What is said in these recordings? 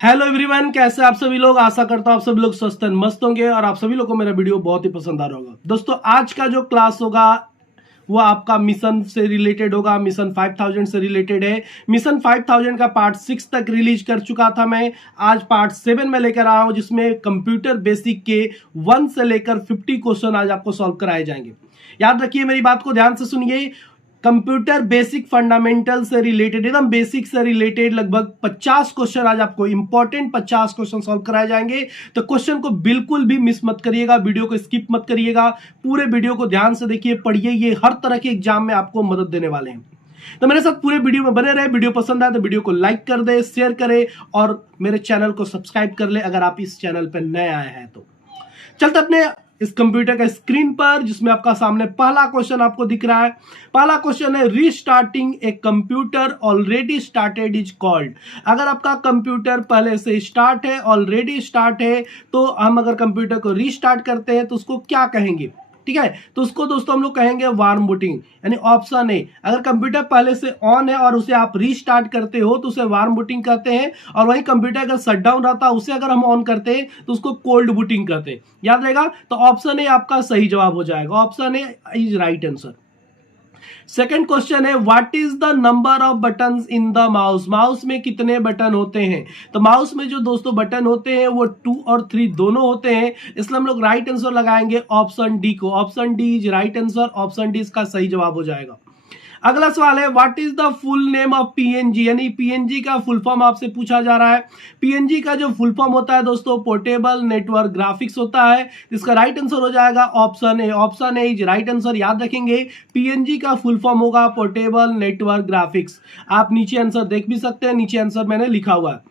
Hello everyone, कैसे आप सभी लोग। आशा करता हूं आप सभी लोग स्वस्थ एंड मस्त होंगे और आप सभी लोग को मेरा वीडियो बहुत ही पसंद आ रहा होगा। दोस्तों, आज का जो क्लास होगा वो आपका मिशन से रिलेटेड होगा। मिशन 5000 से रिलेटेड है। मिशन 5000 का पार्ट 6 तक रिलीज कर चुका था मैं। आज पार्ट 7 में लेकर आया हूं, जिसमें कंप्यूटर बेसिक के 1 से लेकर 50 क्वेश्चन आज आपको सॉल्व कराए जाएंगे। याद रखिए, मेरी बात को ध्यान से सुनिए। कंप्यूटर बेसिक फंडामेंटल से रिलेटेड, एकदम बेसिक से रिलेटेड लगभग 50 क्वेश्चन आज आपको इंपॉर्टेंट 50 क्वेश्चन सॉल्व कराए जाएंगे। तो क्वेश्चन को बिल्कुल भी मिस मत करिएगा, वीडियो को स्किप मत करिएगा, पूरे वीडियो को ध्यान से देखिए, पढ़िए। ये हर तरह के एग्जाम में आपको मदद देने वाले हैं। तो मेरे साथ पूरे वीडियो में बने रहे। वीडियो पसंद आए तो वीडियो को लाइक कर दे, शेयर करे और मेरे चैनल को सब्सक्राइब कर ले अगर आप इस चैनल पर नए आए हैं तो। चलते अपने इस कंप्यूटर का स्क्रीन पर, जिसमें आपका सामने पहला क्वेश्चन आपको दिख रहा है। पहला क्वेश्चन है, restarting a computer already started is called. अगर आपका कंप्यूटर पहले से स्टार्ट है, ऑलरेडी स्टार्ट है, तो हम अगर कंप्यूटर को रीस्टार्ट करते हैं तो उसको क्या कहेंगे? ठीक है, तो उसको दोस्तों हम लोग कहेंगे वार्म बूटिंग। यानी ऑप्शन ए, अगर कंप्यूटर पहले से ऑन है और उसे आप रीस्टार्ट करते हो तो उसे वार्म बूटिंग कहते हैं। और वही कंप्यूटर अगर शट डाउन रहता है, उसे अगर हम ऑन करते हैं तो उसको कोल्ड बूटिंग कहते हैं। याद रहेगा। तो ऑप्शन ए आपका सही जवाब हो जाएगा। Option A is right answer. Second question है, what is the number of buttons in the mouse. Mouse में कितने बटन होते हैं? तो माउस में जो दोस्तों बटन होते हैं वो 2 और 3 दोनों होते हैं, इसलिए हम लोग राइट आंसर लगाएंगे ऑप्शन डी को। Option D is right answer. Option D इसका सही जवाब हो जाएगा। अगला सवाल है, what is the full name of PNG. यानी पीएनजी का फुल फॉर्म आपसे पूछा जा रहा है। पीएनजी का जो फुल फॉर्म होता है दोस्तों, पोर्टेबल नेटवर्क ग्राफिक्स होता है। इसका राइट आंसर हो जाएगा option A. Option A is right answer. याद रखेंगे, पीएनजी का फुल फॉर्म होगा पोर्टेबल नेटवर्क ग्राफिक्स। आप नीचे आंसर देख भी सकते हैं, नीचे आंसर मैंने लिखा हुआ है।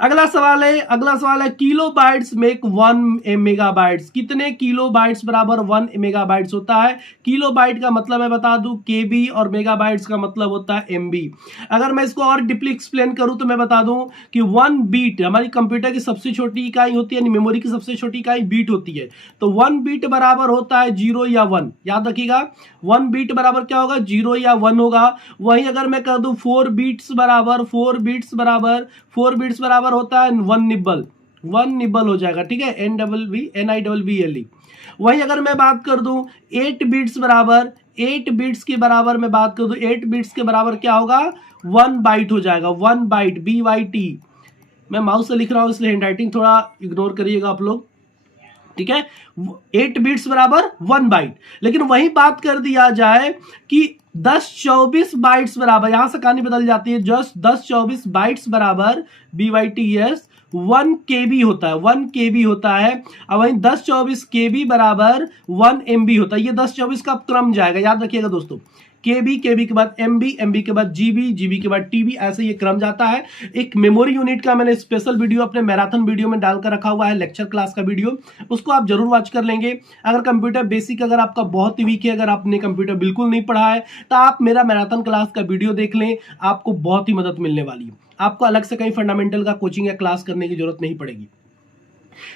अगला सवाल है, किलो बाइट्स मेक 1 मेगाबाइट्स। कितने किलो बाइट्स बराबर 1 मेगाबाइट्स होता है? किलो बाइट का मतलब मैं बता दूं केबी, और मेगाबाइट्स का मतलब होता है एमबी। अगर मैं इसको और डीपली एक्सप्लेन करूं तो मैं बता दूं कि 1 बीट हमारी कंप्यूटर की सबसे छोटी इकाई होती है, यानी मेमोरी की सबसे छोटी इकाई बीट होती है। तो 1 बीट बराबर होता है 0 या 1। याद रखिएगा, 1 बीट बराबर क्या होगा? 0 या 1 होगा। वहीं अगर मैं कर दूं 4 बीट्स बराबर 4 बीट्स बराबर होता है 1 निब्बल। 1 निब्बल हो जाएगा। ठीक है, NIBBLE। वहीं अगर मैं बात कर दूं 8 बीट्स बराबर, 8 बीट्स के बराबर मैं बात कर दूं, 8 बीट्स के बराबर क्या होगा? 1 बाइट हो जाएगा। 1 बाइट, BYT। मैं माउस से लिख रहा हूं इसलिए हैंडराइटिंग थोड़ा इग्नोर करिएगा आप लोग। ठीक है, 8 बीट्स बराबर 1 बाइट। लेकिन वही बात कर दिया जाए कि 10-24 बाइट्स बराबर, यहां से कहानी बदल जाती है। जस्ट 10-24 बाइट्स बराबर BYTS 1 KB होता है। 1 KB होता है। और वहीं 10-24 KB बराबर 1 MB होता है। ये 10-24 का क्रम जाएगा, याद रखिएगा दोस्तों। केबी के बाद एमबी के बाद जीबी के बाद टीबी, ऐसे ये क्रम जाता है। एक मेमोरी यूनिट का मैंने स्पेशल वीडियो अपने मैराथन वीडियो में डालकर रखा हुआ है, लेक्चर क्लास का वीडियो, उसको आप जरूर वॉच कर लेंगे। अगर कंप्यूटर बेसिक अगर आपका बहुत ही वीक है, अगर आपने कंप्यूटर बिल्कुल नहीं पढ़ा है, तो आप मेरा मैराथन क्लास का वीडियो देख लें, आपको बहुत ही मदद मिलने वाली है। आपको अलग से कहीं फंडामेंटल का कोचिंग या क्लास करने की जरूरत नहीं पड़ेगी।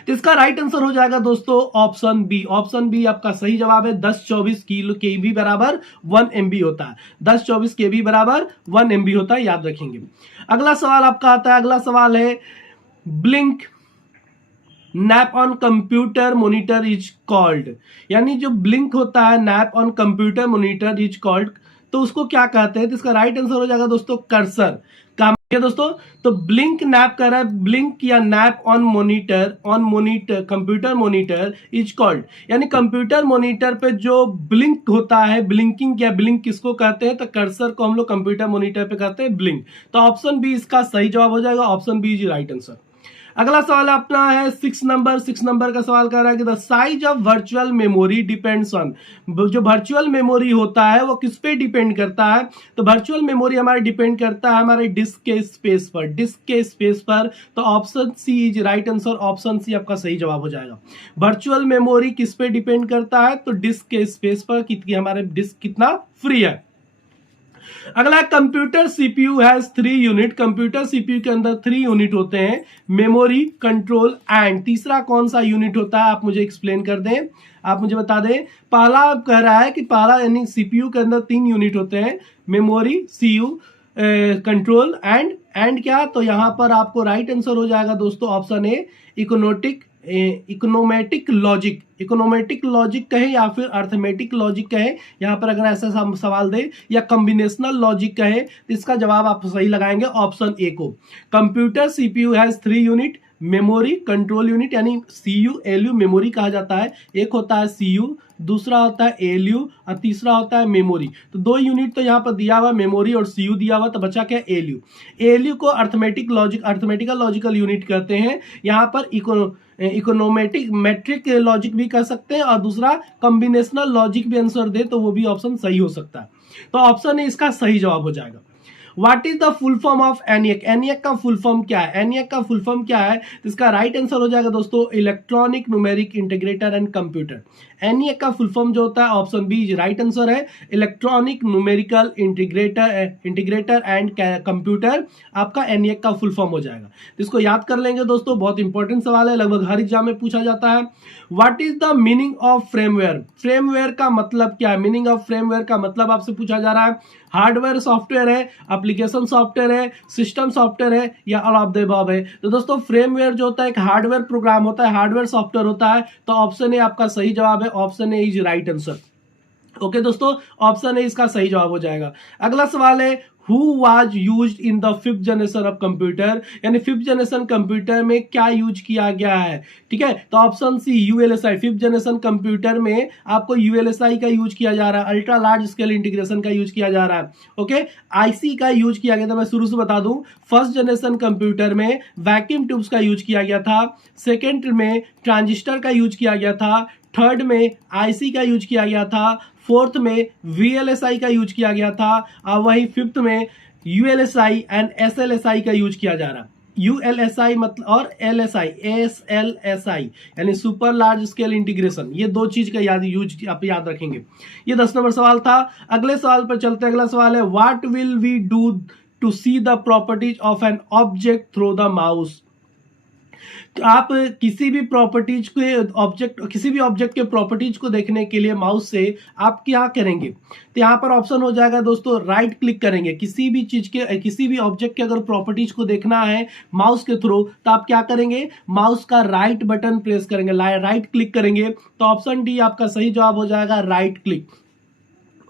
तो इसका राइट आंसर हो जाएगा दोस्तों ऑप्शन बी। ऑप्शन बी आपका सही जवाब है। 10-24 किलो केबी बराबर 1 MB होता है। 10-24 केबी बराबर 1 MB होता है, याद रखेंगे। अगला सवाल आपका आता है। अगला सवाल है, blink nap on computer monitor is called. यानी जो ब्लिंक होता है nap on computer monitor is called, तो उसको क्या कहते हैं? तो इसका राइट आंसर हो जाएगा दोस्तों कर्सर। दोस्तों, तो ब्लिंक नैप कर रहा है, ब्लिंक या nap on monitor computer monitor is called. यानी कंप्यूटर मॉनिटर पे जो ब्लिंक होता है, ब्लिंकिंग या ब्लिंक किसको कहते हैं? तो कर्सर को हम लोग कंप्यूटर मॉनिटर पे कहते हैं ब्लिंक। तो ऑप्शन बी इसका सही जवाब हो जाएगा। Option B is right answer. अगला सवाल अपना है 6 नंबर का सवाल कर रहा है कि the size of virtual memory depends on. जो वर्चुअल मेमोरी होता है वो किस पे डिपेंड करता है? तो वर्चुअल मेमोरी हमारे डिपेंड करता है हमारे डिस्क के स्पेस पर। तो option C is right answer. Option C आपका सही जवाब हो जाएगा। वर्चुअल मेमोरी किस पे डिपेंड करता है? तो डिस्क के स्पेस पर, कि हमारे डिस्क कितना फ्री है। अगला, computer CPU has 3 unit. Computer CPU के अंदर 3 यूनिट होते हैं, मेमोरी, कंट्रोल एंड। तीसरा कौन सा यूनिट होता है? आप मुझे एक्सप्लेन कर दें, आप मुझे बता दें। पहला कह रहा है कि पहला यानी सीपीयू के अंदर 3 यूनिट होते हैं, memory, CU, control and and क्या, तो यहाँ पर आपको राइट आंसर हो जाएगा दोस्तों ऑप्शन ए, इकोनोमेटिक लॉजिक। इकोनोमेटिक लॉजिक कहे या फिर अर्थमेटिक लॉजिक कहे, यहाँ पर अगर ऐसा सवाल दे, या कॉम्बिनेशनल लॉजिक कहे, तो इसका जवाब आप सही लगाएंगे ऑप्शन ए को। Computer CPU has 3 unit, memory, control unit, यानी सीयू एलयू मेमोरी कहा जाता है। एक होता है सीयू, दूसरा होता है एलयू और तीसरा होता है मेमोरी। तो 2 यूनिट तो यहाँ पर दिया हुआ, मेमोरी और सीयू दिया हुआ, तो बचा क्या, एलयू। एलयू को अर्थमेटिकल लॉजिकल यूनिट कहते हैं। यहाँ पर इकोनोमेटिक मेट्रिक लॉजिक भी कह सकते हैं, और दूसरा कॉम्बिनेशनल लॉजिक भी आंसर दे तो वो भी ऑप्शन सही हो सकता है। तो ऑप्शन ए इसका सही जवाब हो जाएगा। What is the full form of ENIAC? ENIAC का फुल फॉर्म क्या है? एनियक का फुल फॉर्म क्या है? तो इसका राइट आंसर हो जाएगा दोस्तों electronic numeric integrator and computer. ENIAC का फुल फॉर्म जो होता है ऑप्शन बी राइट आंसर है, electronic numerical integrator and computer आपका एनियक का फुल फॉर्म हो जाएगा। तो इसको याद कर लेंगे दोस्तों, बहुत इंपॉर्टेंट सवाल है, लगभग हर एग्जाम में पूछा जाता है। What is the meaning of firmware? Firmware का मतलब क्या है? मीनिंग ऑफ फ्रेमवेयर का मतलब आपसे पूछा जा रहा है, हार्डवेयर सॉफ्टवेयर है, एप्लीकेशन सॉफ्टवेयर है, सिस्टम सॉफ्टवेयर है, या ऑल ऑफ द अबव है? तो दोस्तों फ्रेमवेयर जो होता है एक हार्डवेयर प्रोग्राम होता है, हार्डवेयर सॉफ्टवेयर होता है। तो ऑप्शन ए आपका सही जवाब है, option A is right answer. Okay दोस्तों, ऑप्शन ए इसका सही जवाब हो जाएगा। अगला सवाल है, Who was used in the 5th generation of computer? यानी 5th जनरेशन कंप्यूटर में क्या यूज किया गया है? ठीक है, तो option C ULSI. 5th generation computer में आपको यूएलएसआई का यूज किया जा रहा है, अल्ट्रा लार्ज स्केल इंटीग्रेशन का यूज किया जा रहा है। ओके, आईसी का यूज किया गया था, मैं शुरू से बता दूं, फर्स्ट जनरेशन कंप्यूटर में वैक्यूम ट्यूब्स का यूज किया गया था, सेकेंड में ट्रांजिस्टर का यूज किया गया था, थर्ड में आईसी का यूज किया गया था, फोर्थ में वीएलएसआई का यूज किया गया था, और वही फिफ्थ में यूएलएसआई एंड एसएलएसआई का यूज किया जा रहा है। यूएलएसआई मतलब और एलएसआई एसएलएसआई यानी सुपर लार्ज स्केल इंटीग्रेशन, ये दो चीज का यूज आप याद रखेंगे। ये 10 नंबर सवाल था। अगले सवाल पर चलते हैं। अगला सवाल है, what will we do to see the properties of an object through the mouse? तो आप किसी भी ऑब्जेक्ट के प्रॉपर्टीज को देखने के लिए माउस से आप क्या करेंगे? तो यहाँ पर ऑप्शन हो जाएगा दोस्तों, राइट क्लिक करेंगे। किसी भी ऑब्जेक्ट के अगर प्रॉपर्टीज को देखना है माउस के थ्रू, तो आप क्या करेंगे? माउस का राइट बटन प्रेस करेंगे, राइट क्लिक करेंगे। तो ऑप्शन डी आपका सही जवाब हो जाएगा, राइट क्लिक।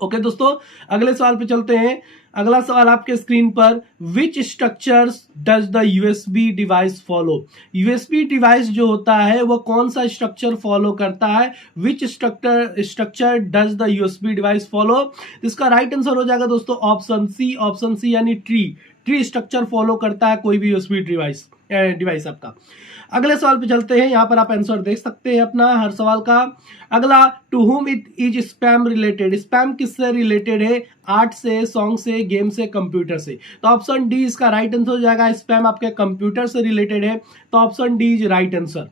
ओके दोस्तों, अगले सवाल पे चलते हैं। अगला सवाल आपके स्क्रीन पर, which structures does the USB device follow? USB device जो होता है वो कौन सा स्ट्रक्चर फॉलो करता है? Which structure does the USB device follow? इसका राइट आंसर हो जाएगा दोस्तों ऑप्शन सी यानी ट्री स्ट्रक्चर फॉलो करता है कोई भी यूएसबी डिवाइस आपका। अगले सवाल पे चलते हैं। यहाँ पर आप आंसर देख सकते हैं अपना हर सवाल का। अगला, to whom it is spam related? Spam किससे रिलेटेड है? आर्ट से, सॉन्ग से, गेम से, कंप्यूटर से? तो ऑप्शन डी इसका राइट आंसर हो जाएगा, स्पैम आपके कंप्यूटर से रिलेटेड है। तो option D is right answer.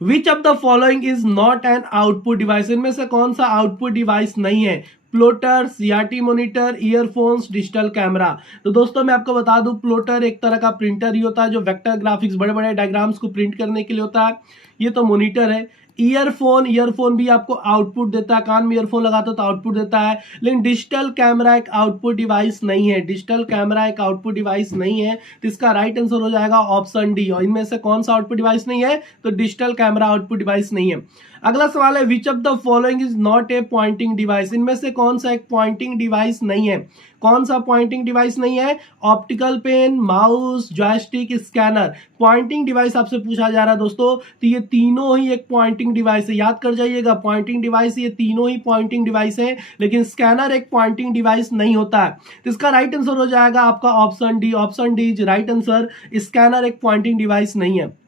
Which of the following is not an output device? इनमें से कौन सा आउटपुट डिवाइस नहीं है? Plotter, CRT monitor, earphones, digital camera? तो दोस्तों मैं आपको बता दूं, प्लोटर एक तरह का प्रिंटर ही होता है जो वेक्टर ग्राफिक्स, बड़े बड़े डायग्राम्स को प्रिंट करने के लिए होता है। ये तो मॉनिटर है। ईयरफोन भी आपको आउटपुट देता है, कान में ईयरफोन लगाता है तो आउटपुट देता है। लेकिन डिजिटल कैमरा एक आउटपुट डिवाइस नहीं है, डिजिटल कैमरा एक आउटपुट डिवाइस नहीं है। तो इसका राइट आंसर हो जाएगा ऑप्शन डी। और इनमें से कौन सा आउटपुट डिवाइस नहीं है? तो डिजिटल कैमरा आउटपुट डिवाइस नहीं है। अगला सवाल है, which of the following is not a pointing device? इनमें से कौन सा एक पॉइंटिंग डिवाइस नहीं है? कौन सा पॉइंटिंग डिवाइस नहीं है? Optical pen, mouse, joystick, scanner. Pointing device आपसे पूछा जा रहा है दोस्तों, तो ये तीनों ही एक पॉइंटिंग डिवाइस है, याद कर जाइएगा। पॉइंटिंग डिवाइस, ये तीनों ही पॉइंटिंग डिवाइस है, लेकिन स्कैनर एक पॉइंटिंग डिवाइस नहीं होता है। तो इसका राइट आंसर हो जाएगा आपका option D. Option D is right answer, scanner एक पॉइंटिंग डिवाइस नहीं है।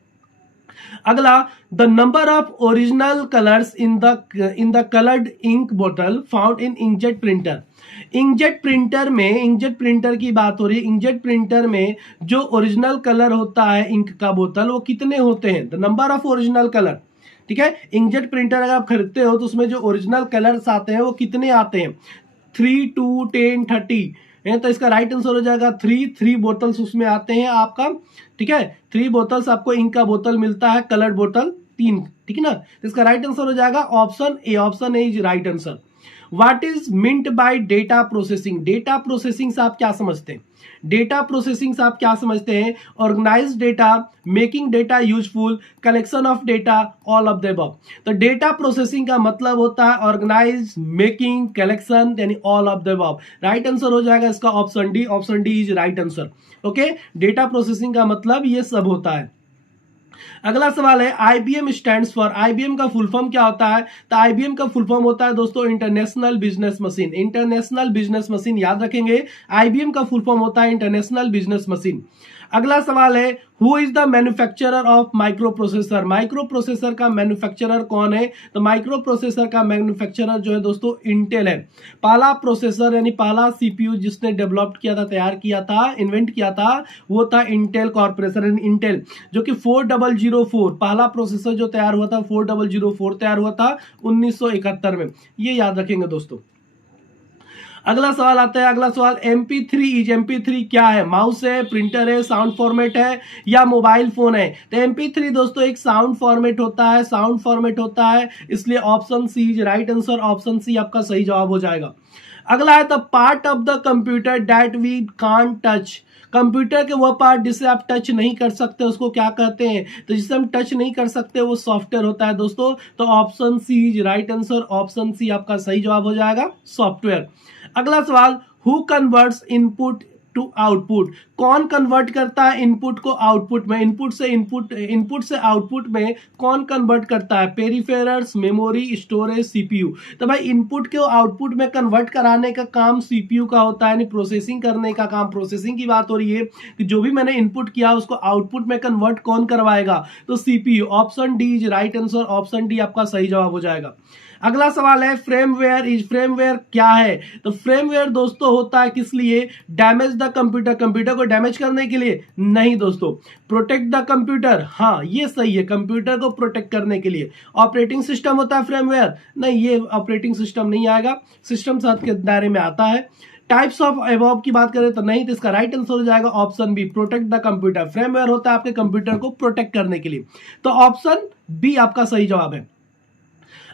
अगला, the number of original colours in the coloured ink बोतल found in inkjet printer? Inkjet printer की बात हो रही है। इंकजेट प्रिंटर में जो ओरिजिनल कलर होता है इंक का बोतल, वो कितने होते हैं? The number of original colour. ठीक है, इंकजेट प्रिंटर अगर आप खरीदते हो तो उसमें जो ओरिजिनल कलर्स आते हैं वो कितने आते हैं? 3, 2, 10, 30 है। तो इसका राइट आंसर हो जाएगा 3 बोतल्स उसमें आते हैं आपका। ठीक है, 3 बोतल्स आपको इंक का बोतल मिलता है, कलर्ड बोतल 3। ठीक है ना, तो इसका राइट आंसर हो जाएगा option A. Option A is right answer. What is meant by data processing? Data processing से आप क्या समझते हैं? डेटा प्रोसेसिंग से आप क्या समझते हैं? Organize data, making data useful, collection of data, all of the above. तो डेटा प्रोसेसिंग का मतलब होता है ऑर्गेनाइज, मेकिंग, कलेक्शन, यानी all of the above. Right answer हो जाएगा इसका option D. Option D is right answer. Okay, data processing का मतलब ये सब होता है। अगला सवाल है आईबीएम स्टैंड्स फॉर। आईबीएम का फुल फॉर्म क्या होता है? तो आईबीएम का फुल फॉर्म होता है दोस्तों international business machine. International business machine याद रखेंगे, आईबीएम का फुल फॉर्म होता है इंटरनेशनल बिजनेस मशीन। अगला सवाल है who is the manufacturer of micro processor? Micro processor का मैन्युफैक्चरर कौन है? तो माइक्रो प्रोसेसर का मैन्युफैक्चरर जो है दोस्तों इंटेल है। पहला प्रोसेसर यानी पहला सीपीयू जिसने डेवलप किया था, तैयार किया था, इन्वेंट किया था, वो था इंटेल कॉर्पोरेशन। इंटेल जो कि 4004 पहला प्रोसेसर जो तैयार हुआ था 4004 तैयार हुआ था 1971 में। ये याद रखेंगे दोस्तों। अगला सवाल आता है, अगला सवाल MP3 इज। MP3 क्या है? माउस है, प्रिंटर है, साउंड फॉर्मेट है या मोबाइल फोन है? तो MP3 दोस्तों एक साउंड फॉर्मेट होता है, साउंड फॉर्मेट होता है, इसलिए option C is right answer. Option C आपका सही जवाब हो जाएगा। अगला है the part of the computer that we can't touch. Computer के वो पार्ट जिसे आप टच नहीं कर सकते उसको क्या कहते हैं? तो जिसे हम टच नहीं कर सकते वो सॉफ्टवेयर होता है दोस्तों। तो option C is right answer. Option C आपका सही जवाब हो जाएगा, सॉफ्टवेयर। अगला सवाल who converts input to output? कौन कन्वर्ट करता है इनपुट को आउटपुट में? इनपुट से आउटपुट में कौन कन्वर्ट करता है? Peripherals, memory, storage, CPU. तो भाई इनपुट को आउटपुट में कन्वर्ट कराने का काम सीपीयू का होता है, यानी प्रोसेसिंग करने का काम। प्रोसेसिंग की बात हो रही है कि जो भी मैंने इनपुट किया उसको आउटपुट में कन्वर्ट कौन करवाएगा? तो CPU. Option D is right answer. Option D आपका सही जवाब हो जाएगा। अगला सवाल है फ्रेमवेयर इज। फ्रेमवेयर क्या है? तो फ्रेमवेयर दोस्तों होता है किस लिए? Damage the computer. कंप्यूटर को डैमेज करने के लिए नहीं दोस्तों। प्रोटेक्ट द कंप्यूटर, हाँ ये सही है, कंप्यूटर को प्रोटेक्ट करने के लिए। ऑपरेटिंग सिस्टम होता है फ्रेमवेयर? नहीं, ये ऑपरेटिंग सिस्टम नहीं आएगा, सिस्टम साथ के दायरे में आता है। टाइप्स ऑफ एबव की बात करें तो नहीं, तो इसका राइट आंसर हो जाएगा option B, protect the computer. Firmware होता है आपके कंप्यूटर को प्रोटेक्ट करने के लिए। तो ऑप्शन बी आपका सही जवाब है।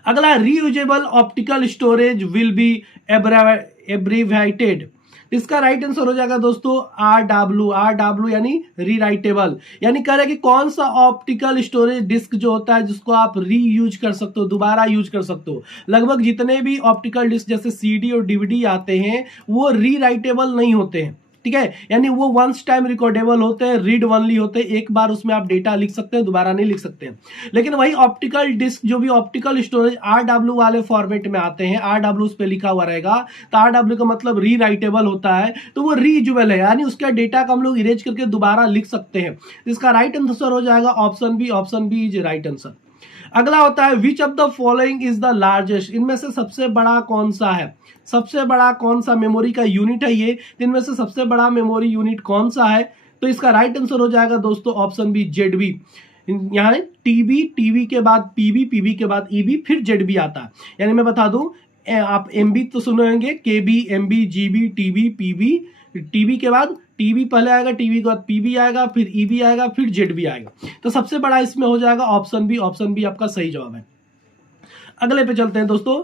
अगला reusable optical storage will be abbreviated. इसका राइट आंसर हो जाएगा दोस्तों RW यानी रीराइटेबल। यानी कह रहे कि कौन सा ऑप्टिकल स्टोरेज डिस्क जो होता है जिसको आप रीयूज कर सकते हो, दोबारा यूज कर सकते हो। लगभग जितने भी ऑप्टिकल डिस्क जैसे CD और DVD आते हैं वो रीराइटेबल नहीं होते हैं, ठीक है, यानी वो वंस टाइम रिकॉर्डेबल होते हैं, रीड ओनली होते हैं, एक बार उसमें आप डेटा लिख सकते हैं, दोबारा नहीं लिख सकते हैं। लेकिन वही ऑप्टिकल डिस्क जो भी ऑप्टिकल स्टोरेज RW वाले फॉर्मेट में आते हैं, RW उस पे लिखा हुआ रहेगा, तो RW का मतलब री राइटेबल होता है, तो वो रीयूजेबल है, यानी उसका डेटा को हम लोग इरेज करके दोबारा लिख सकते हैं। इसका राइट आंसर हो जाएगा option B. Option B is right answer. अगला होता है which of the following is the largest. इनमें से सबसे बड़ा कौन सा है? सबसे बड़ा कौन सा मेमोरी का यूनिट है ये? इनमें से सबसे बड़ा मेमोरी यूनिट कौन सा है? तो इसका राइट आंसर हो जाएगा दोस्तों ऑप्शन बी, ZB। यहाँ टीबी के बाद पीबी के बाद ईबी, फिर ZB आता है। यानी मैं बता दूं, आप MB तो सुने होंगे, KB, MB, GB, TB, PB। TB के बाद टीबी पहले आएगा, टीबी के बाद पीबी आएगा, फिर ईबी आएगा, फिर ZB आएगा। तो सबसे बड़ा इसमें हो जाएगा ऑप्शन बी। ऑप्शन बी आपका सही जवाब है। अगले पे चलते हैं दोस्तों।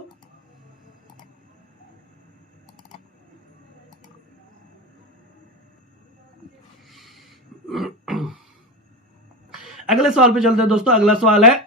अगले सवाल पे चलते हैं दोस्तों। अगला सवाल है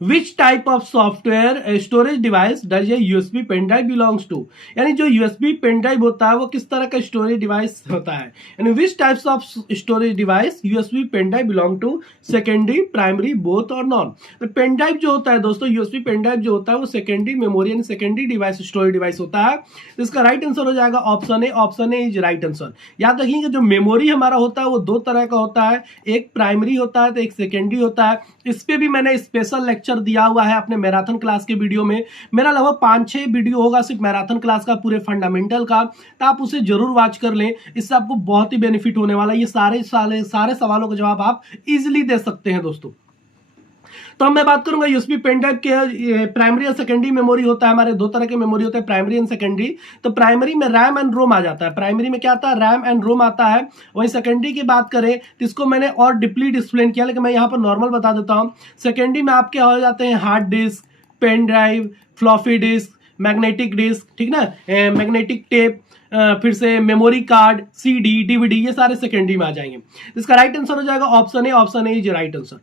which type of software storage device does a USB pen drive belongs to. यानी जो USB पेन ड्राइव होता है वो किस तरह का स्टोरेज डिवाइस होता है? यानी which types of storage device USB pen drive belong to? Secondary, primary, both और नॉन। तो पेन ड्राइव जो होता है दोस्तों, USB पेन ड्राइव जो होता है वो सेकेंडरी मेमोरी यानी सेकेंडरी डिवाइस, स्टोरेज डिवाइस होता है। तो इसका राइट आंसर हो जाएगा option A. Option A is right answer. याद रखिएगा जो मेमोरी हमारा होता है वो दो तरह का होता है, एक प्राइमरी होता है तो एक सेकेंडरी होता है। इस पे भी मैंने स्पेशल लेक्चर दिया हुआ है अपने मैराथन क्लास के वीडियो में। मेरा लगभग 5-6 वीडियो होगा सिर्फ मैराथन क्लास का, पूरे फंडामेंटल का, तो आप उसे जरूर वॉच कर लें, इससे आपको बहुत ही बेनिफिट होने वाला है। ये सारे सवालों का जवाब आप इजीली दे सकते हैं दोस्तों। तो मैं बात करूंगा USB पेन ड्राइव के प्राइमरी और सेकेंडरी मेमोरी होता है। हमारे दो तरह के मेमोरी होते हैं, प्राइमरी एंड सेकेंडरी। तो प्राइमरी में रैम एंड रोम आ जाता है। प्राइमरी में क्या आता है? रैम एंड रोम आता है। वहीं सेकेंडरी की बात करें तो इसको मैंने और डीपली एक्सप्लेन किया, लेकिन मैं यहाँ पर नॉर्मल बता देता हूँ। सेकेंडरी में आपके हो जाते हैं hard disk, pen drive, floppy disk, magnetic disk, ठीक ना, मैग्नेटिक टेप, फिर से मेमोरी कार्ड, सीडी, डीवीडी, ये सारे सेकेंडरी में आ जाएंगे। इसका राइट आंसर हो जाएगा option A. Option A is right answer.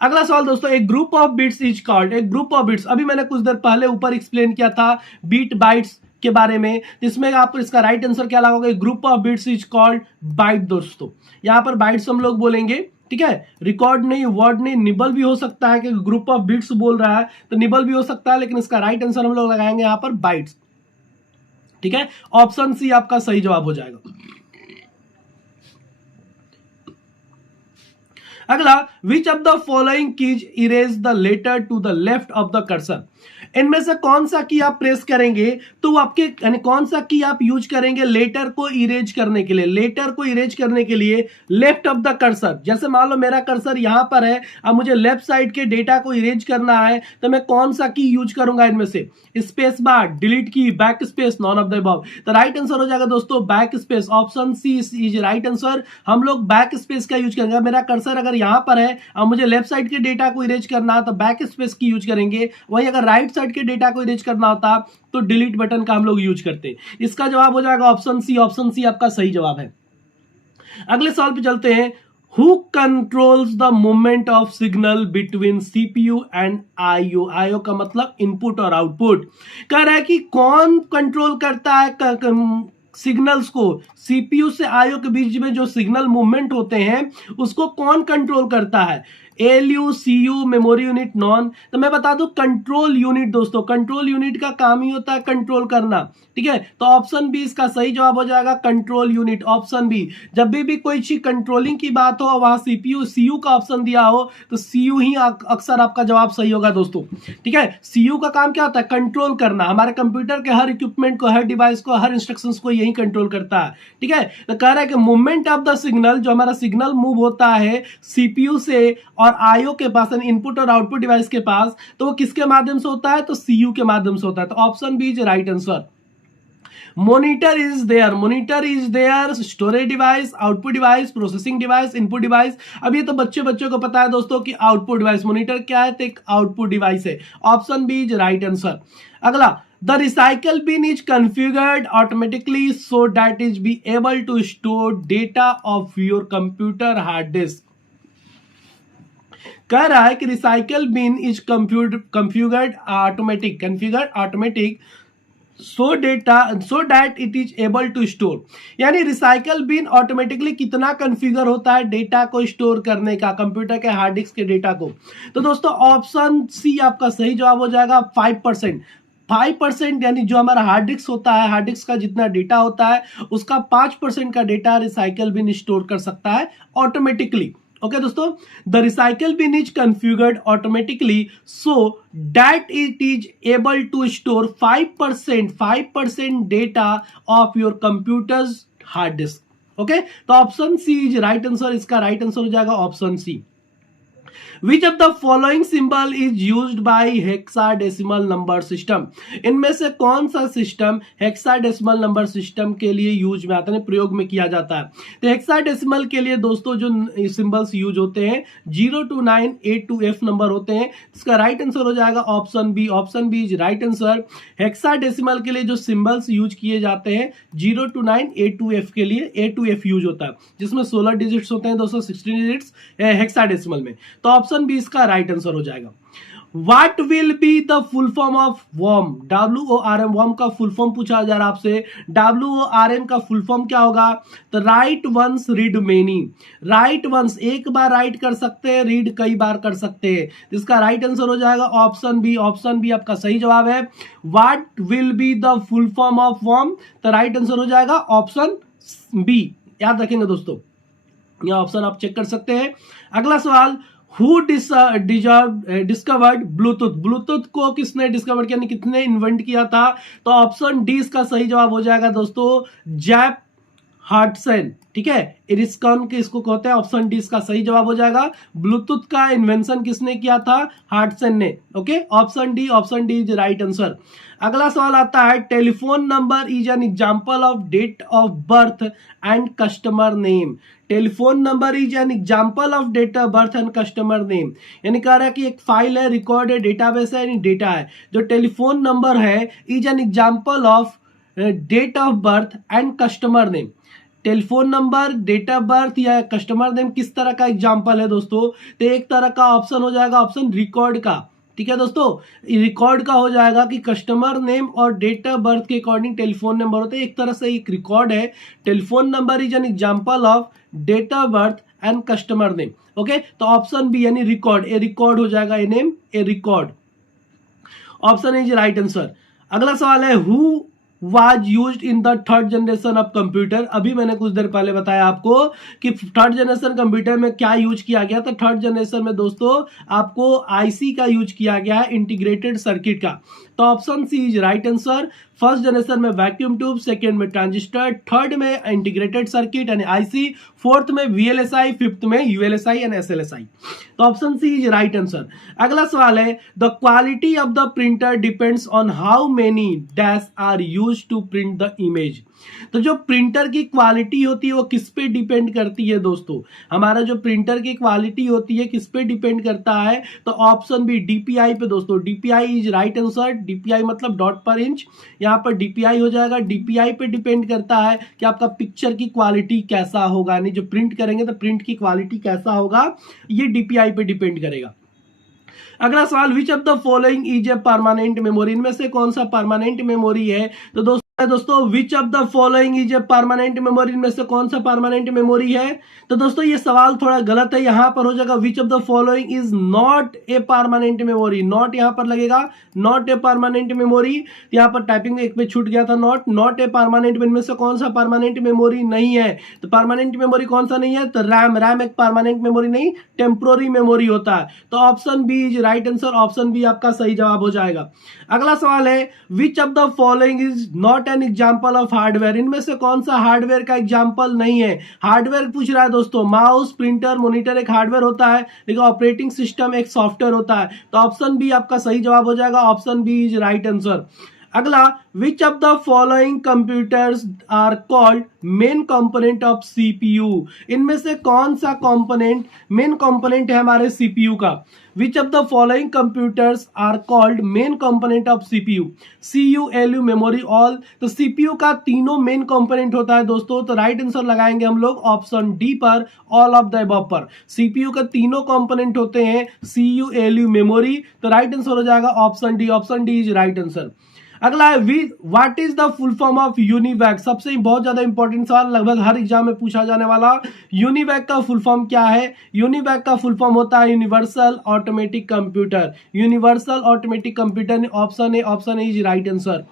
अगला सवाल दोस्तों, एक group of bits is called, एक ग्रुप ऑफ बिट्स, अभी मैंने कुछ देर पहले ऊपर एक्सप्लेन किया था बीट बाइट्स के बारे में, इसमें आपको इसका राइट आंसर क्या लगाओगे, group of bits is called byte. दोस्तों यहां पर बाइट्स हम लोग बोलेंगे, ठीक है, रिकॉर्ड नहीं, वर्ड नहीं, निबल भी हो सकता है कि ग्रुप ऑफ बिट्स बोल रहा है तो निबल भी हो सकता है, लेकिन इसका राइट आंसर हम लोग लगाएंगे यहां पर बाइट्स, ठीक है। ऑप्शन सी आपका सही जवाब हो जाएगा। अगला, which of the following keys erase the letter to the left of the cursor, इनमें से कौन सा की आप प्रेस करेंगे तो वो आपके, यानी कौन सा की आप यूज करेंगे लेटर को इरेज करने के लिए, लेटर को इरेज करने के लिए लेफ्ट ऑफ द कर्सर। जैसे मान लो मेरा कर्सर यहां पर है, अब मुझे लेफ्ट साइड के डेटा को इरेज करना है तो मैं कौन सा की यूज करूंगा इनमें से, space bar, delete key, back space, none of the above. तो राइट आंसर हो जाएगा दोस्तों back space. Option C is right answer. हम लोग बैक स्पेस का यूज करेंगे। मेरा कर्सर अगर यहां पर है और मुझे लेफ्ट साइड के डेटा को इरेज करना है तो बैक स्पेस की यूज करेंगे, वहीं अगर राइट साइड के डेटा को इरेज करना होता तो डिलीट बटन का हम लोग यूज करते हैं। इसका जवाब हो जाएगा ऑप्शन सी। ऑप्शन सी आपका सही जवाब है। अगले सवाल पे चलते हैं। Who controls the movement of signal between CPU and IO? IO का मतलब इनपुट और आउटपुट। कह रहा है कि कौन कंट्रोल करता है सिग्नल्स को, सीपीयू से आईओ के बीच में जो सिग्नल मूवमेंट होते हैं उसको कौन कंट्रोल करता है, ALU, CU, memory unit, none. तो मैं बता दूं कंट्रोल यूनिट। दोस्तों कंट्रोल यूनिट का काम ही होता है कंट्रोल करना, ठीक है। तो ऑप्शन बी इसका सही जवाब हो जाएगा, कंट्रोल यूनिट। Option B. जब भी कोई चीज कंट्रोलिंग की बात हो वहां सीपीयू सीयू का ऑप्शन दिया हो तो सीयू ही अक्सर आपका जवाब सही होगा दोस्तों, ठीक है। सीयू का काम क्या होता है, कंट्रोल करना। हमारे कंप्यूटर के हर इक्विपमेंट को, हर डिवाइस को, हर इंस्ट्रक्शंस को यही कंट्रोल करता है, ठीक है। तो कह रहा है कि मूवमेंट ऑफ द सिग्नल, जो हमारा सिग्नल मूव होता है सीपीयू से और आईओ के पास, इनपुट और आउटपुट डिवाइस के पास, तो वो किसके माध्यम से होता है, तो सीयू के माध्यम से होता है। तो option B is right answer. Monitor is there, monitor is there, storage device, output device, processing device, input device. अब ये तो बच्चों को पता है दोस्तों कि आउटपुट डिवाइस, मॉनिटर क्या है तो एक आउटपुट डिवाइस है। Option B is right answer. अगला, the recycle bin is configured automatically so that is be able to store data of your computer hard disk. कह रहा है कि recycle bin is configured automatic so that it is able to store, यानी recycle bin automatically कितना configure होता है data को store करने का, कंप्यूटर के हार्ड डिस्क के डेटा को। तो दोस्तों ऑप्शन सी आपका सही जवाब हो जाएगा 5%। 5% यानी जो हमारा हार्ड डिस्क होता है, हार्ड डिस्क का जितना डेटा होता है उसका 5% का डेटा रिसाइकल बिन स्टोर कर सकता है ऑटोमेटिकली। ओके दोस्तों, the recycle bin is configured automatically so that it is able to store 5% data of your computer's hard disk. Okay, तो option C is right answer. इसका right answer हो जाएगा option C. Which of the following symbol is used by hexadecimal number system? इनमें से कौन सा system hexadecimal number system के लिए यूज में आता है, प्रयोग में किया जाता है। तो हेक्साडेसिमल के लिए दोस्तों जो सिंबल्स यूज होते हैं 0 to 9 A to F number होते हैं। इसका राइट आंसर हो जाएगा option B. Option B is right answer. Hexadecimal के लिए जो सिंबल्स यूज किए जाते हैं 0 to 9 A to F के लिए A to F यूज होता है, जिसमें 16 डिजिट्स होते हैं दोस्तों, 16 डिजिट्स हेक्साडेसिमल में। तो ऑप्शन बी इसका राइट आंसर हो जाएगा। What will be the full form of worm? WORM, worm का फुल फॉर्म पूछा जा रहा है आपसे। WORM का फुल फॉर्म क्या होगा, तो write once read many. Write once एक बार राइट कर सकते हैं, रीड कई बार कर सकते हैं। इसका राइट आंसर हो जाएगा ऑप्शन बी। ऑप्शन बी आपका सही जवाब है। What will be the full form of worm? तो राइट आंसर हो जाएगा ऑप्शन बी। याद रखेंगे दोस्तों, यह ऑप्शन आप चेक कर सकते हैं। अगला सवाल, हु डिस्कवर्ड ब्लूटूथ? ब्लूटूथ को किसने डिस्कवर किया, किसने इन्वेंट किया था? तो ऑप्शन डी इसका सही जवाब हो जाएगा दोस्तों, जैप हार्टसन, ठीक है। इरिस्कॉन के इसको कहते हैं। ऑप्शन डी इसका सही जवाब हो जाएगा। ब्लूटूथ का इन्वेंशन किसने किया था, हार्टसन ने। Okay, option D is right answer. अगला सवाल आता है, telephone number is an example of date of birth and customer name. Telephone number is an example of date of birth and customer name, यानी कह रहा है कि एक फाइल है, रिकॉर्ड है, डेटाबेस है, यानी डेटा है। जो टेलीफोन नंबर है is an example of date of birth and customer name. Telephone number, date of birth या कस्टमर नेम किस तरह का एग्जाम्पल है दोस्तों? तो एक तरह का ऑप्शन हो जाएगा, ऑप्शन रिकॉर्ड का। ठीक है दोस्तों, रिकॉर्ड का हो जाएगा कि कस्टमर नेम और डेट ऑफ बर्थ के अकॉर्डिंग टेलीफोन नंबर होते हैं। एक तरह से एक रिकॉर्ड है। Telephone number is an example of date of birth and customer name. Okay, तो ऑप्शन बी यानी रिकॉर्ड, ए रिकॉर्ड हो जाएगा, a name a record. Option is right answer. अगला सवाल है, who was used in the third generation of computer. अभी मैंने कुछ देर पहले बताया आपको कि थर्ड जनरेशन कंप्यूटर में क्या यूज किया गया। तो थर्ड जनरेशन में दोस्तों आपको आईसी का यूज किया गया है, इंटीग्रेटेड सर्किट का। तो option C is right answer. First generation में वैक्यूम ट्यूब, सेकेंड में ट्रांजिस्टर, थर्ड में इंटीग्रेटेड सर्किट यानी आईसी, फोर्थ में वीएलएसआई, फिफ्थ में यूएलएसआई एंड एसएलएसआई। तो option C is right answer. अगला सवाल है, the quality of the printer depends on how many dash are use to print the image. तो जो प्रिंटर की क्वालिटी होती है वो किस पे डिपेंड करती है दोस्तों? हमारा जो प्रिंटर की क्वालिटी होती है किस पे डिपेंड करता है? तो ऑप्शन बी डीपीआई पे दोस्तों। DPI is right answer. DPI मतलब डॉट पर इंच, यहाँ पर डीपीआई हो जाएगा। डीपीआई पे डिपेंड करता है कि आपका पिक्चर की क्वालिटी कैसा होगा, यानी जो प्रिंट करेंगे तो प्रिंट की क्वालिटी कैसा होगा, ये डीपीआई पे डिपेंड करेगा। अगला सवाल, विच of the following is a permanent memory. इनमें से कौन सा परमानेंट मेमोरी है? तो दोस्तों विच of the following is a permanent memory, इनमें से कौन सा परमानेंट मेमोरी है? तो दोस्तों ये सवाल थोड़ा गलत है, यहां पर हो जाएगा विच of the following is not a permanent memory. Not यहां पर लगेगा, नॉट ए परमानेंट मेमोरी। यहां पर टाइपिंग में एक पे छूट गया था, नॉट ए परमानेंट। इनमें से कौन सा परमानेंट मेमोरी नहीं है? तो परमानेंट मेमोरी कौन सा नहीं है? तो रैम एक परमानेंट मेमोरी नहीं, टेम्पोररी मेमोरी होता है। तो option B is right answer. Option B आपका सही जवाब हो जाएगा। अगला सवाल है, which of the following is not an example of hardware. इनमें से कौन सा हार्डवेयर का एग्जाम्पल नहीं है? हार्डवेयर पूछ रहा है दोस्तों, माउस, प्रिंटर, मॉनिटर एक हार्डवेयर होता है, लेकिन ऑपरेटिंग सिस्टम एक सॉफ्टवेयर होता है। तो ऑप्शन बी आपका सही जवाब हो जाएगा। Option B is right answer. अगला, which of the following computers are called main component of CPU. इनमें से कौन सा कंपोनेंट मेन कंपोनेंट है हमारे सीपीयू का? Which of the following computers are called main component of CPU. CU, ALU, memory, all. तो CPU का तीनों मेन कंपोनेंट होता है दोस्तों। तो राइट आंसर लगाएंगे हम लोग ऑप्शन डी पर, ऑल ऑफ द अबव पर। सीपीयू का तीनों कंपोनेंट होते हैं, सीयू, एलयू, मेमोरी। तो राइट आंसर हो जाएगा option D. Option D is right answer. अगला है, what is the full form of UNIVAC. सबसे बहुत ज्यादा इंपॉर्टेंट सवाल, लगभग हर एग्जाम में पूछा जाने वाला। यूनिवैक का फुल फॉर्म क्या है? यूनिवैक का फुल फॉर्म होता है universal automatic computer. Universal automatic computer. Option A, option A is right answer.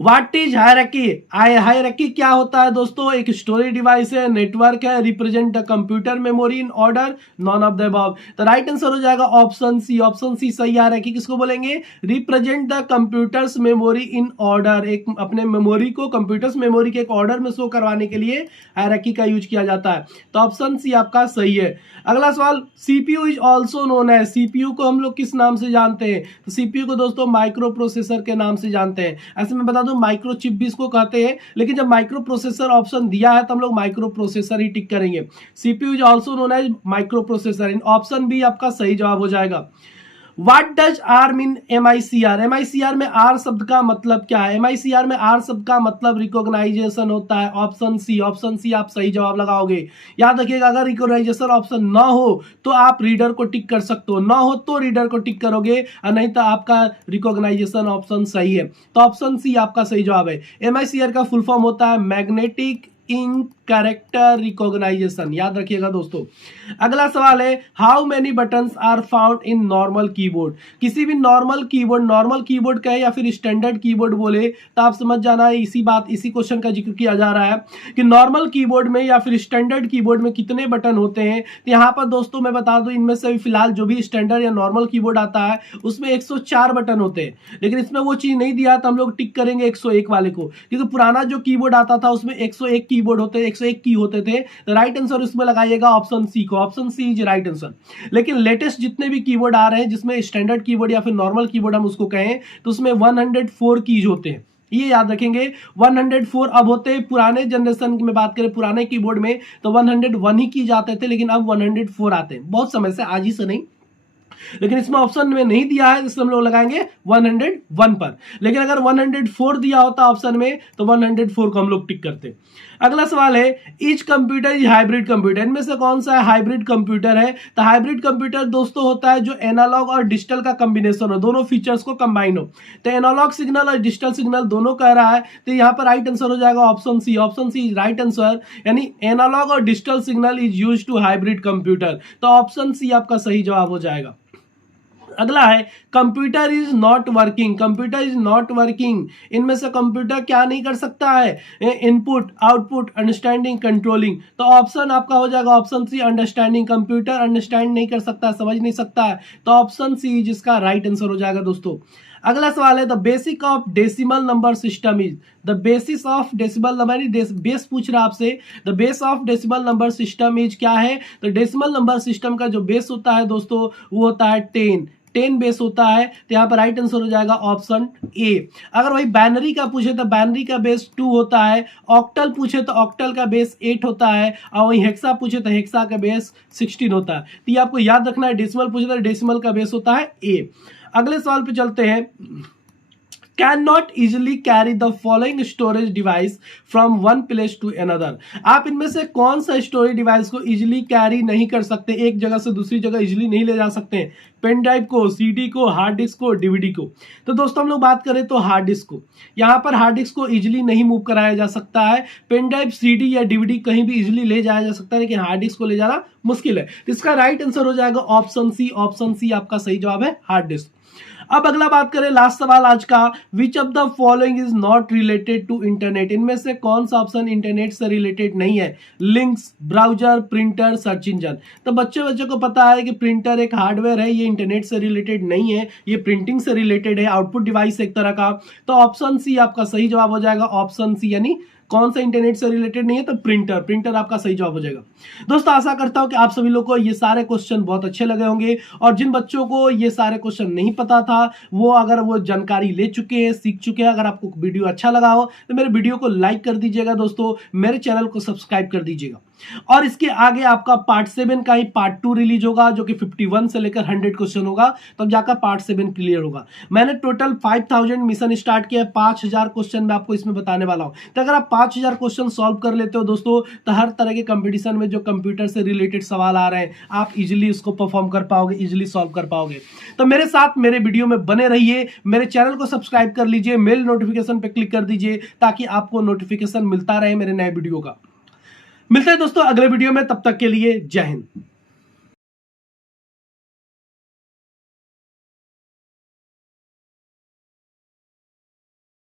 What is hierarchy. Hierarchy क्या होता है दोस्तों? एक स्टोरेज डिवाइस है, नेटवर्क है, represent the computer memory in order, non of the above. तो राइट आंसर हो जाएगा ऑप्शन सी। ऑप्शन सी सही। हायरार्की किसको बोलेंगे? Represent the computers memory in order. एक अपने मेमोरी को कंप्यूटर्स मेमोरी के एक ऑर्डर में शो करवाने के लिए हायरार्की का यूज किया जाता है। तो ऑप्शन सी आपका सही है। अगला सवाल, सीपीयू इज ऑल्सो नोन है। सीपीयू को हम लोग किस नाम से जानते हैं? तो सीपीयू को दोस्तों माइक्रो प्रोसेसर के नाम से जानते हैं। ऐसे में बता दूं, माइक्रो चिप भी इसको कहते हैं, लेकिन जब माइक्रो प्रोसेसर ऑप्शन दिया है तो हम लोग माइक्रो प्रोसेसर ही टिक करेंगे। CPU is also known as micro processor. इन ऑप्शन बी आपका सही जवाब हो जाएगा। What does R mean MICR? MICR में R शब्द का मतलब क्या है? MICR में R शब्द का मतलब रिकॉग्नाइजेशन होता है। Option C. ऑप्शन सी आप सही जवाब लगाओगे। याद रखिएगा, अगर रिकॉग्नाइजेशन ऑप्शन ना हो तो आप रीडर को टिक कर सकते हो, ना हो तो रीडर को टिक करोगे, और नहीं तो आपका रिकॉग्नाइजेशन ऑप्शन सही है। तो ऑप्शन सी आपका सही जवाब है। MICR का फुल फॉर्म होता है मैग्नेटिक इंक कैरेक्टर रिकॉग्नाइजेशन। याद रखिएगा दोस्तों। अगला सवाल है, how many buttons are found in normal keyboard. किसी भी नॉर्मल कीबोर्ड कहे या फिर स्टैंडर्ड कीबोर्ड बोले तो आप समझ जाना है, इसी क्वेश्चन का जिक्र किया जा रहा है कि नॉर्मल कीबोर्ड में या फिर स्टैंडर्ड कीबोर्ड में कितने बटन होते हैं। तो यहाँ पर दोस्तों मैं बता दूं, इनमें से फिलहाल जो भी स्टैंडर्ड या नॉर्मल कीबोर्ड आता है उसमें 104 बटन होते हैं, लेकिन इसमें वो चीज नहीं दिया तो हम लोग टिक करेंगे 101 वाले को, क्योंकि पुराना जो कीबोर्ड आता था उसमें 101 कीबोर्ड होते, 101 की होते थे। तो राइट आंसर उसमें लगाइएगा ऑप्शन सी को। Option C is right answer. लेकिन लेटेस्ट जितने भी कीबोर्ड आ रहे हैं जिसमें स्टैंडर्ड कीबोर्ड या फिर नॉर्मल कीबोर्ड हम उसको कहें, तो उसमें 104 कीज होते हैं। ये याद रखेंगे। 104 अब होते हैं पुराने जनरेशन की में बात करें, पुराने कीबोर्ड में तो 101 ही की जाते थे, लेकिन अब 104 आते हैं बहुत समय से, आज ही से नहीं, लेकिन इसमें ऑप्शन में नहीं दिया है, इसलिए हम लोग लगाएंगे 101 पर। लेकिन अगर 104 दिया होता ऑप्शन में तो 104 को हम लोग टिक करते। अगला सवाल है, each computer is hybrid computer, इनमें से कौन सा हाइब्रिड कंप्यूटर है? तो हाइब्रिड कंप्यूटर दोस्तों होता है जो एनालॉग और डिजिटल का कॉम्बिनेशन हो, दोनों फीचर्स को कंबाइन हो। तो एनालॉग सिग्नल और डिजिटल सिग्नल दोनों कह रहा है, तो यहाँ पर राइट आंसर हो जाएगा option C. Option C is right answer, यानी एनालॉग और digital signal is used to hybrid computer. तो ऑप्शन सी आपका सही जवाब हो जाएगा। अगला है, computer is not working, computer is not working, इनमें से कंप्यूटर क्या नहीं कर सकता है? Input, output, understanding, controlling. तो ऑप्शन आपका हो जाएगा option C, understanding. Computer understand नहीं कर सकता, समझ नहीं सकता है, तो ऑप्शन सी जिसका राइट आंसर हो जाएगा दोस्तों। अगला सवाल है, the basic of decimal number system is, the basis of decimal number, base पूछ रहा है आपसे, the base of decimal number system is क्या है? तो डेसिमल नंबर सिस्टम का जो बेस होता है दोस्तों वो होता है 10 बेस होता है। तो यहाँ पर राइट आंसर हो जाएगा ऑप्शन ए। अगर वही बाइनरी का पूछे तो बाइनरी का बेस 2 होता है, ऑक्टल पूछे तो ऑक्टल का बेस 8 होता है, और वही हेक्सा पूछे तो हेक्सा का बेस 16 होता है। तो ये आपको याद रखना है, डेसिमल पूछे तो डेसिमल का बेस होता है ए। अगले सवाल पे चलते हैं, can not easily carry the following storage device from one place to another. आप इनमें से कौन सा स्टोरेज डिवाइस को इजिली कैरी नहीं कर सकते, एक जगह से दूसरी जगह इजिली नहीं ले जा सकते? पेन ड्राइव को, सीडी को, हार्ड डिस्क को, डीवीडी को। तो दोस्तों हम लोग बात करें तो हार्ड डिस्क को, यहाँ पर हार्ड डिस्क को इजिली नहीं मूव कराया जा सकता है। पेन ड्राइव, सीडी या डीवीडी कहीं भी इजिली ले जाया जा सकता है, लेकिन हार्ड डिस्क को ले जाना मुश्किल है। तो इसका राइट आंसर हो जाएगा ऑप्शन सी। ऑप्शन सी आपका सही जवाब है, हार्ड डिस्क। अब अगला बात करें, लास्ट सवाल आज का, which of the following is not related to internet, इनमें से कौन सा ऑप्शन इंटरनेट से रिलेटेड नहीं है? Links, browser, printer, search engine. तो बच्चों को पता है कि प्रिंटर एक हार्डवेयर है, ये इंटरनेट से रिलेटेड नहीं है, ये प्रिंटिंग से रिलेटेड है, आउटपुट डिवाइस एक तरह का। तो ऑप्शन सी आपका सही जवाब हो जाएगा, ऑप्शन सी, यानी कौन सा इंटरनेट से रिलेटेड नहीं है? तो प्रिंटर आपका सही जवाब हो जाएगा। दोस्तों आशा करता हूं कि आप सभी लोगों को ये सारे क्वेश्चन बहुत अच्छे लगे होंगे, और जिन बच्चों को ये सारे क्वेश्चन नहीं पता था वो अगर वो जानकारी ले चुके हैं, सीख चुके हैं, अगर आपको वीडियो अच्छा लगा हो तो मेरे वीडियो को लाइक कर दीजिएगा दोस्तों, मेरे चैनल को सब्सक्राइब कर दीजिएगा। और इसके आगे आपका पार्ट 7 का ही पार्ट 2 रिलीज होगा, जो कि 51 से लेकर 100 क्वेश्चन होगा, तब जाकर पार्ट 7 क्लियर होगा। मैंने टोटल 5000 मिशन स्टार्ट किया है, 5000 क्वेश्चन मैं आपको इसमें बताने वाला हूं। तो अगर आप 5000 क्वेश्चन सॉल्व कर लेते हो दोस्तों, तो हर तरह के कंपटीशन में जो कंप्यूटर से रिलेटेड सवाल आ रहे हैं आप इजिली इसको परफॉर्म कर पाओगे, इजिली सॉल्व कर पाओगे। तो मेरे साथ मेरे वीडियो में बने रहिए, मेरे चैनल को सब्सक्राइब कर लीजिए, मेल नोटिफिकेशन पे क्लिक कर दीजिए, ताकि आपको नोटिफिकेशन मिलता रहे मेरे नए वीडियो का। मिलते हैं दोस्तों अगले वीडियो में, तब तक के लिए जय हिंद।